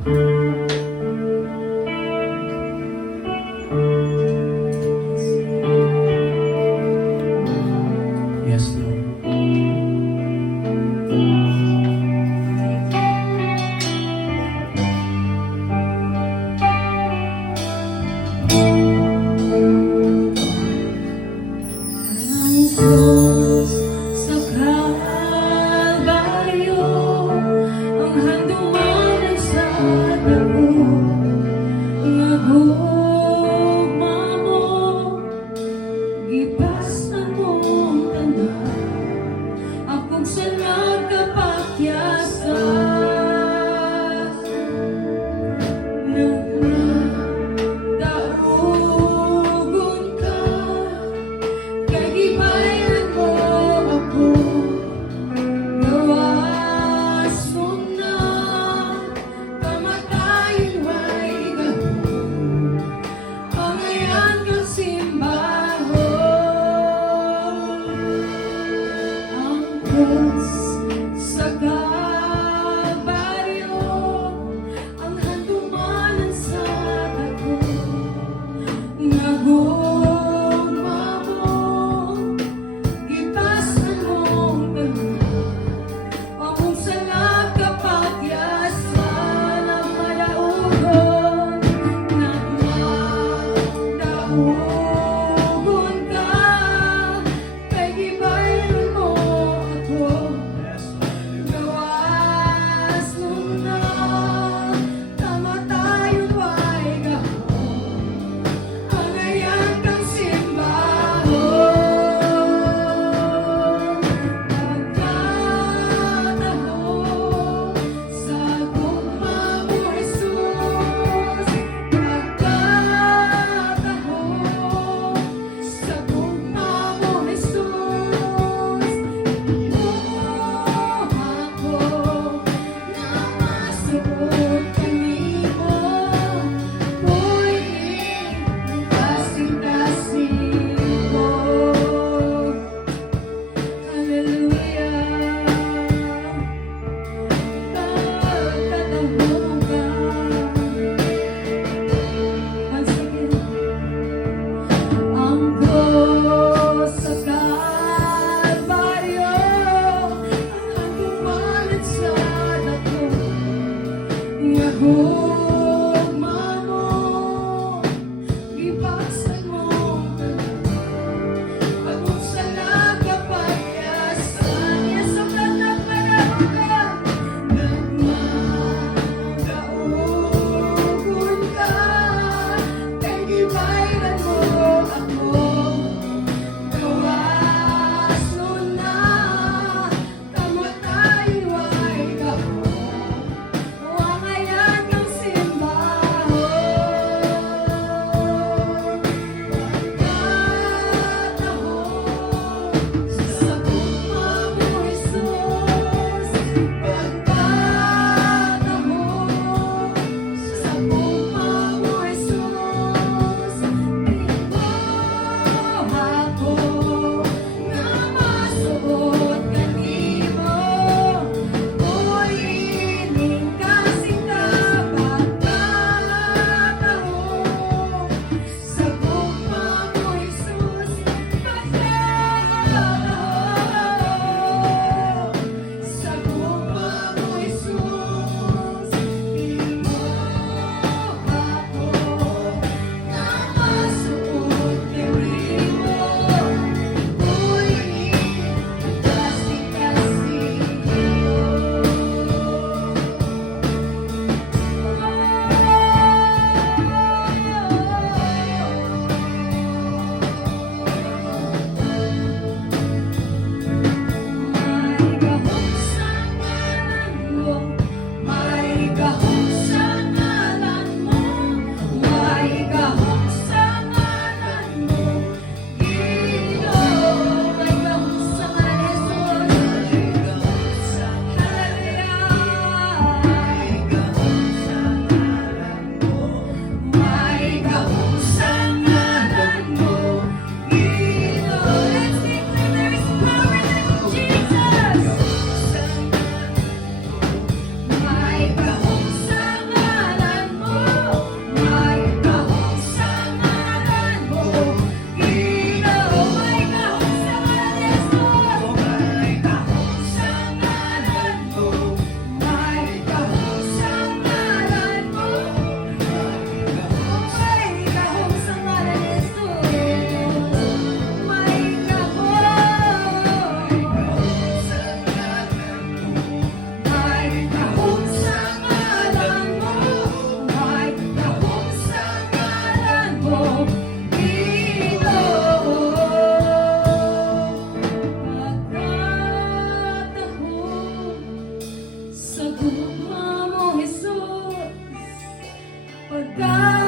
Yes, Lord. Ang Diyos sa Kalbaryo, ang handumanan sa dako, nga gugma mo, gipasa mong tanan, akong sa nagkapakyasas, nagmadaugon ka, kay gibayan mo ako, gawas mo na, kamatayon way gahom, pangayan kang simbahon. Ang Diyos sa Kalbaryo, ang handumanan sa dako, nga gugma mo, gipasan mong tanan, among sa nagkapagyasan, ang malaugon, nagmadaugon ka, kay gibayan mo ako, gawas mo na, kamatayon way gahom, pangayan kang simbahon. Pagkatahon sa gugma mo, Jesus. Pagkatahon sa gugma mo, Jesus. Ako na masuot kanimo, puwing kasing-kasing ko. Hallelujah. Pagkatahon ka. Once again. Ang Diyos sa Kalbaryo, ang handumanan sa dako, nga gugma mo, gipasan mong tanan, akong sa nagkapagyasan, yes, ang nagmadaugon, nagmadaugon ka, kay gibayan mo ako, gawas mo na, kamatayon way gahom, wangayan kang ka